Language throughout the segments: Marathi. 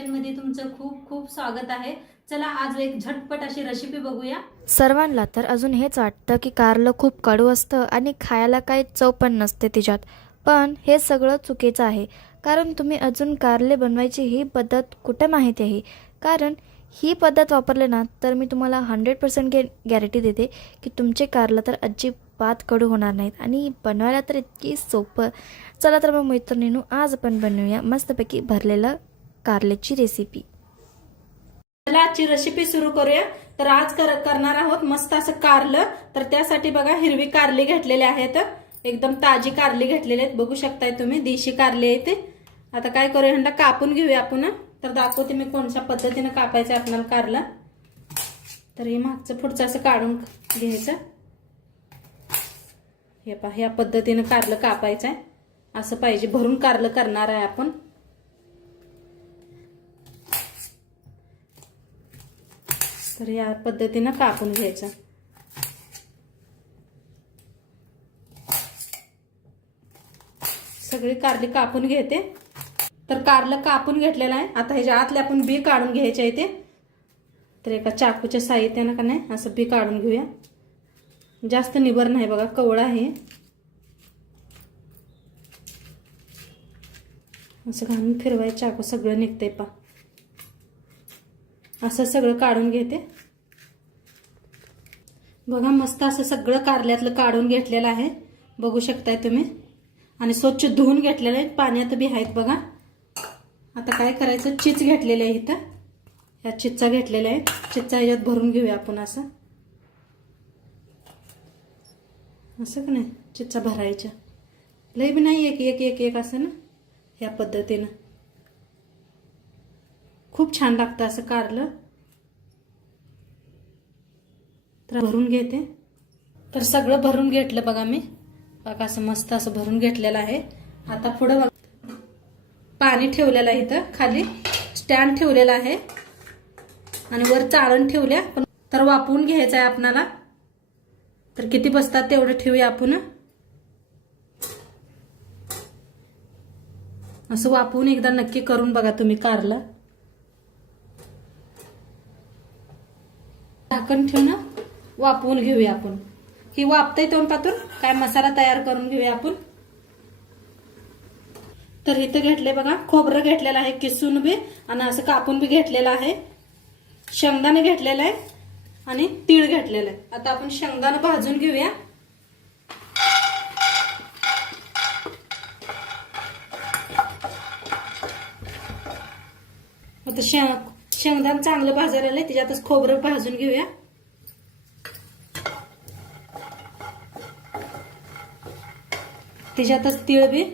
किचनमध्ये तुमचं खूप खूप स्वागत आहे। चला आज एक झटपट अशी रेसिपी बघूया। सर्वांना तर अजून हेच वाटतं की कारलं खूप कडू असतं आणि खायला काही चव पण नसते तिच्यात। पण हे सगळं चुकीचं आहे, कारण तुम्ही अजून कारले बनवायची ही पद्धत कुठे माहिती आहे? कारण ही पद्धत वापरले ना तर मी तुम्हाला 100% गॅरंटी देते की तुमचे कारलं तर अजिबात कडू होणार नाहीत आणि बनवायला तर इतकी सोपं। चला तर मग मैत्रिणींनो, आज आपण बनवूया मस्तपैकी भरलेलं कारल्याची रेसिपी। चला आजची रेसिपी सुरू करूया। तर आज करणार आहोत मस्त असं कारलं। तर त्यासाठी बघा हिरवी कारली घेतलेली आहेत, एकदम ताजी कारली घेतलेली आहेत, बघू शकताय तुम्ही देशी कारली आहे ते। आता काय करूया, ह्यांना कापून घेऊया आपण। तर दाखवते मी कोणत्या पद्धतीने कापायचं आपल्याला कारलं। तर हे मागचं पुढचं असं काढून घ्यायचं। हे पहा, ह्या पद्धतीने कारलं कापायचं आहे, असं पाहिजे, भरून कारलं करणार आहे आपण। तर या पद्धतीने कापून घ्यायचं। सगळी कारली कापून घेते। तर कारलं कापून घेतलेलं आहे। आता ह्याच्या आतले आपण बी काढून घ्यायचे आहे ते। तर एका चाकूच्या साहाय्याने का नाही असं बी काढून घेऊया। जास्त निबर नाही बघा, कवळा आहे, असं घालून फिरवायचं चाकू, सगळं निघतंय पा। असं सगळं काढून घेते बघा। मस्त असं सगळं कारल्यातलं काढून घेतलेलं आहे, बघू शकताय तुम्ही, आणि स्वच्छ धुवून घेतलेलं आहे, पाण्यात बी आहेत बघा। आता काय करायचं, चीज घेतलेले आहे इथं, ह्या चिच्चा घेतलेल्या आहेत, चिच्चा ह्याच्यात भरून घेऊया आपण। असं असं का नाही, चिच्चा भरायचा, लय बी नाही, एक एक एक एक असं ना, ह्या पद्धतीनं खूप छान लागतं असं कारलं। तर भरून घेते। तर सगळं भरून घेतलं बघा मी, बघा असं मस्त असं भरून घेतलेलं आहे। आता पुढे बघा पाणी ठेवलेलं आहे, इथं खाली स्टँड ठेवलेला आहे आणि वर चाळण ठेवल्या, पण तर वापरून घ्यायचं आहे आपणाला। तर किती बसतात तेवढं ठेवूया आपण। असं वापरून एकदा नक्की करून बघा तुम्ही कारलं। झाकण ठेवून वापरून घेऊया आपण। ही वापतय तोंडातून काय मसाला तयार करून घेऊया आपण। तर इथं घेतले बघा, खोबरं घेतलेलं आहे किसून बी, आणि असं कापून बी घेतलेलं आहे, शेंगदाणे घेतलेलं आहे आणि तीळ घेतलेलं आहे। आता आपण शेंगदाणे भाजून घेऊया। आता शेंगदाणे चांगलं भाजायला आलंय, त्याच्यातच खोबरं भाजून घेऊया। त्याच्यातच तीळ बी,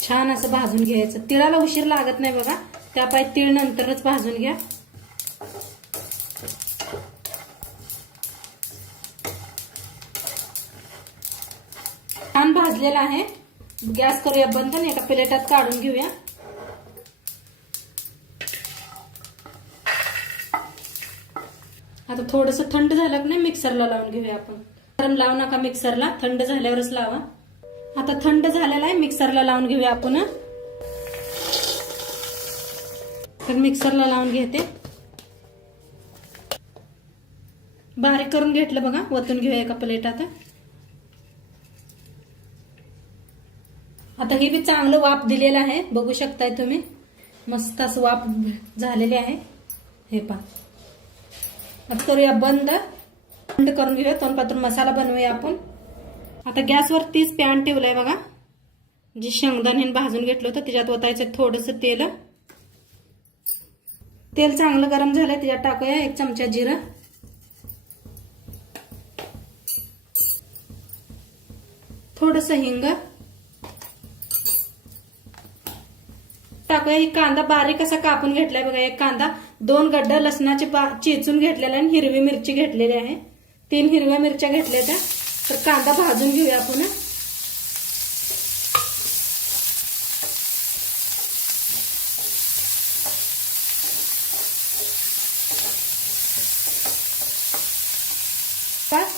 छान असं भाजून घ्यायचं। तिळाला उशीर लागत नाही बघा, त्यापायी तीळ नंतरच भाजून घ्या। छान भाजलेला आहे, गॅस करूया बंद आणि एका प्लेटात काढून घेऊया। आता थोडस थंड झालं की नाही मिक्सरला लावून घेऊया आपण। गरम लावू नका मिक्सरला, थंड झाल्यावरच लावा। आता थंड झालेला आहे, मिक्सरला लावून घेऊया आपण। तर मिक्सरला लावून घेते, बारीक करून घेतलं बघा, वतून घेऊया एका प्लेटात। आता हे बी चांगलं वाफ दिलेलं आहे, बघू शकताय तुम्ही, मस्त असं वाफ झालेले आहे। हे पहा, आता करूया बंद करून घेऊया, तोंडपातून मसाला बनवूया आपण। आता गॅसवर 30 पॅन ठेवलाय बघा, जे शेंगदाणे भाजून घेतलं होतं त्याच्यात ओतायचं थोडंसं तेल। तेल चांगलं गरम झालंय, त्याच्यात टाकूया 1 चमचा जिरं, थोडंसं हिंग टाकूया। ही कांदा बारीक असा कापून घेतलाय बघा, एक कांदा, 2 गड्डा लसणाचे चेचून घेतलेला आहे, हिरवी मिरची घेतलेली आहे, 3 हिरव्या मिरच्या घेतल्या त्या। तर कांदा भाजून घेऊया आपण।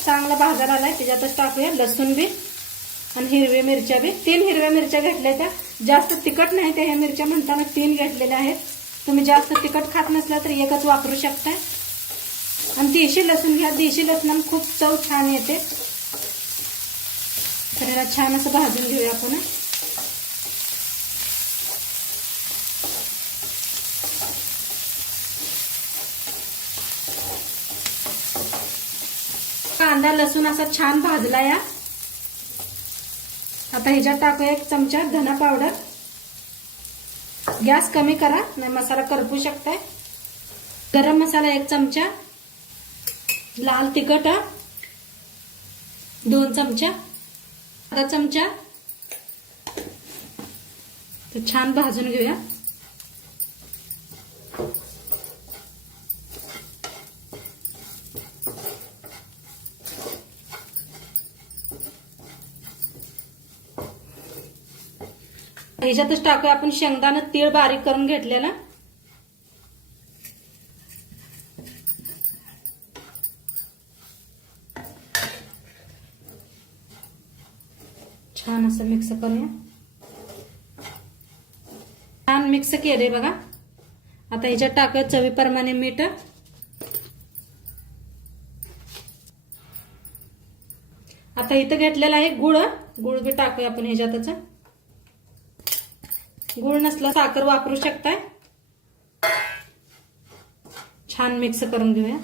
चांगला भाजायला आलाय. त्याच्यातच टाकूया लसूण बी आणि हिरव्या मिरच्या बी. 3 हिरव्या मिरच्या घेतल्या. त्या जास्त तिखट नाही त्या ह्या मिरच्या म्हणताना 3 घेतलेल्या आहेत. तुम्ही जास्त तिखट खात नसला तर एकच वापरू शकताय. आणि देशी लसूण घ्या. देशी लसणाने खूप चव छान येते. तर याला छान असं भाजून घेऊया आपण. कांदा लसूण असा छान भाजला या. आता ह्याच्यात टाकूया 1 चमचा धना पावडर. गॅस कमी करा नाही मसाला करपू शकताय. गरम मसाला 1 चमचा. लाल तिखट 2 चमचा. अर्धा चमचा. तर छान भाजून घेऊया. ह्याच्यातच टाकूया आपण शेंगदाणा तीळ बारीक करून घेतलेला. छान असं मिक्स करूया. छान मिक्स केले बघा. आता ह्याच्यात टाकूया चवीप्रमाणे मीठ. आता इथं घेतलेला आहे गुळ. गुळ बी टाकूया आपण ह्याच्यातच. गुळ नसला साखर वापरू शकताय. छान मिक्स करून घेऊया.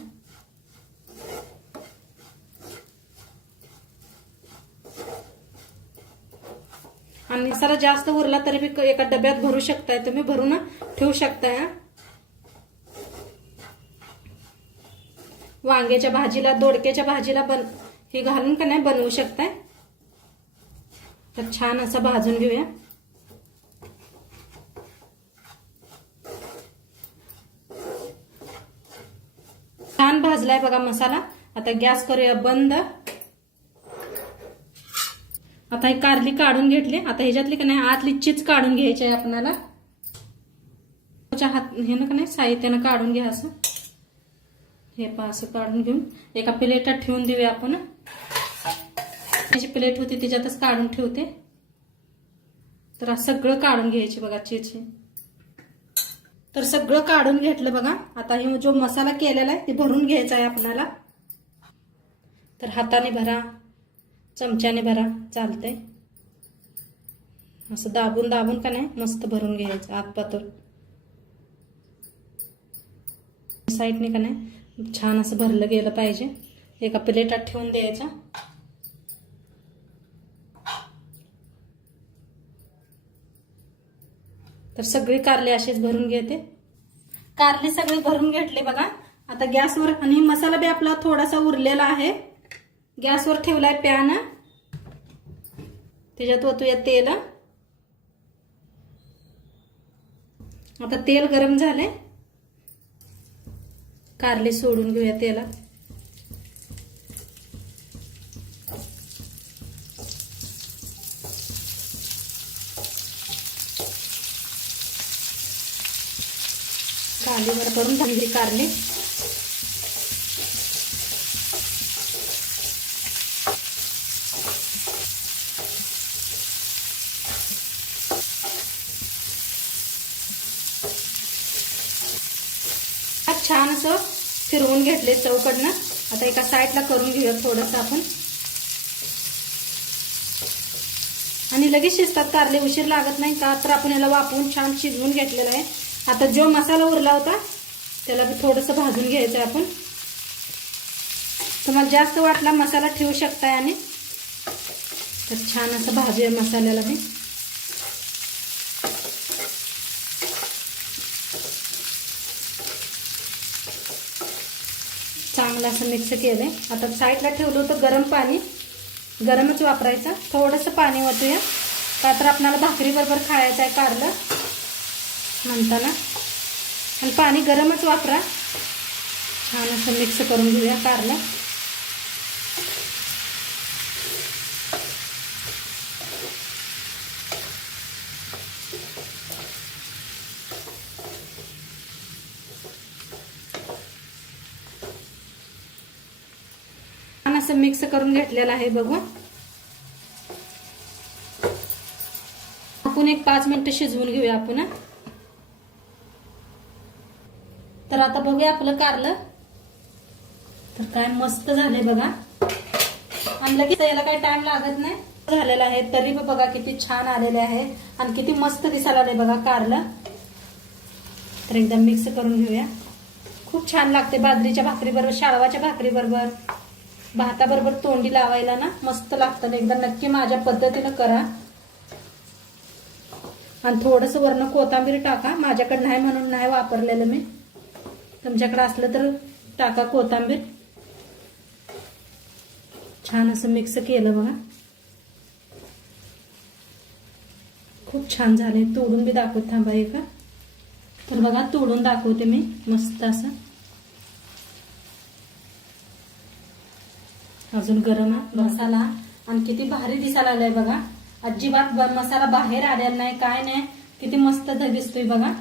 आणि मसाला जास्त उरला तरी बी एका डब्यात भरू शकताय तुम्ही. भरून ठेवू शकताय. वांग्याच्या भाजीला दोडक्याच्या भाजीला हे घालून का नाही बनवू शकताय. तर छान असं भाजून घेऊया. छान भाजलाय बघा मसाला. आता गॅस करूया बंद. आता ही कारली काढून घेतली. आता ह्याच्यातली का नाही आतली चीज काढून घ्यायची आहे आपल्याला. हे ना का नाही साहित्यानं काढून घ्या असं. हे पहा असं काढून घेऊन एका प्लेटात ठेवून देऊया आपण. त्याची प्लेट होती त्याच्यातच काढून ठेवते. तर सगळं काढून घ्यायचे बघा चीज. तर सगळं काढून घेतलं बघा. आता हे जो मसाला केलेला आहे ते भरून घ्यायचा आहे आपल्याला. तर हाताने भरा चमच्याने भरा चालतंय. असं दाबून दाबून का नाही मस्त भरून घ्यायचं आत पातळ. साईडने का नाही छान असं भरलं गेलं पाहिजे. एका प्लेटात ठेवून द्यायचं. तर सगळी कारली अशीच भरून घेते. कारली सगळी भरून घेतली बघा. आता गॅसवर आणि मसाला बी आपला थोडासा उरलेला आहे. गॅसवर ठेवलाय पॅन. त्याच्यात ओतूया तेल. आता तेल गरम झाले. कारली सोडून घेऊया तेलात. कारलीवर करून झाली कारली. छान असं फिरवून घेतले चौकडनं. आता एका साईडला करून घेऊया थोडंसं आपण. आणि लगेच शिजतात कारले. उशीर लागत नाही का तर आपण याला वापरून छान शिजवून घेतलेला आहे. आता जो मसाला उरला होता त्याला बी थोडंसं भाजून घ्यायचं आहे आपण. तुम्हाला जास्त वाटला मसाला ठेवू शकताय. आणि तर छान असं भाजूया मसाल्याला बी. चांगलं असं मिक्स केलंय. आता साईडला ठेवलं होतं गरम पाणी. गरमच वापरायचं. थोडंसं पाणी ओतूया का तर आपल्याला भाकरी बरोबर खायचं आहे कारलं म्हणताना. आणि पाणी गरमच वापरा. छान असं मिक्स करून घेऊया कारलं. छान असं मिक्स करून घेतलेलं आहे बघू. आपण एक 5 मिनिटं शिजवून घेऊया आपण. तर आता बघूया आपलं कारलं. तर काय मस्त झालंय बघा. आणलं की याला काही टाइम लागत नाही झालेला आहे, तरी बघा किती छान आलेले आहे आणि किती मस्त दिसायला आले बघा कारलं. तर एकदम मिक्स करून घेऊया. खूप छान लागते बाजरीच्या भाकरी बरोबर, शाळवाच्या भाकरी बरोबर, भाताबरोबर तोंडी लावायला ना मस्त लागतं. एकदा नक्की माझ्या पद्धतीनं करा. आणि थोडंसं वरनं कोथिंबीर टाका. माझ्याकडे नाही म्हणून नाही वापरलेलं मी, तुमच्याकडे असलं तर टाका कोथिंबीर. छान असं मिक्स केलं बघा. खूप छान झाले. तोडून बी दाखवत थांबा एक. तर बघा तोडून दाखवते मी मस्त असं. अजून गरम मसाला आणि किती भारी दिसायला आलाय बघा. अजिबात मसाला बाहेर आलेला नाही, काय नाही. किती मस्त दिसतोय बघा.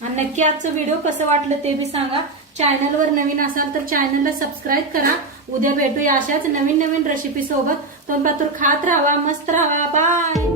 आणि नक्की आजचं व्हिडिओ कसं वाटलं ते बी सांगा. चॅनलवर नवीन असाल तर चॅनलला सबस्क्राईब करा. उद्या भेटूया अशाच नवीन नवीन रेसिपी सोबत. तोंडपातूर खात राहा, मस्त राहा. बाय.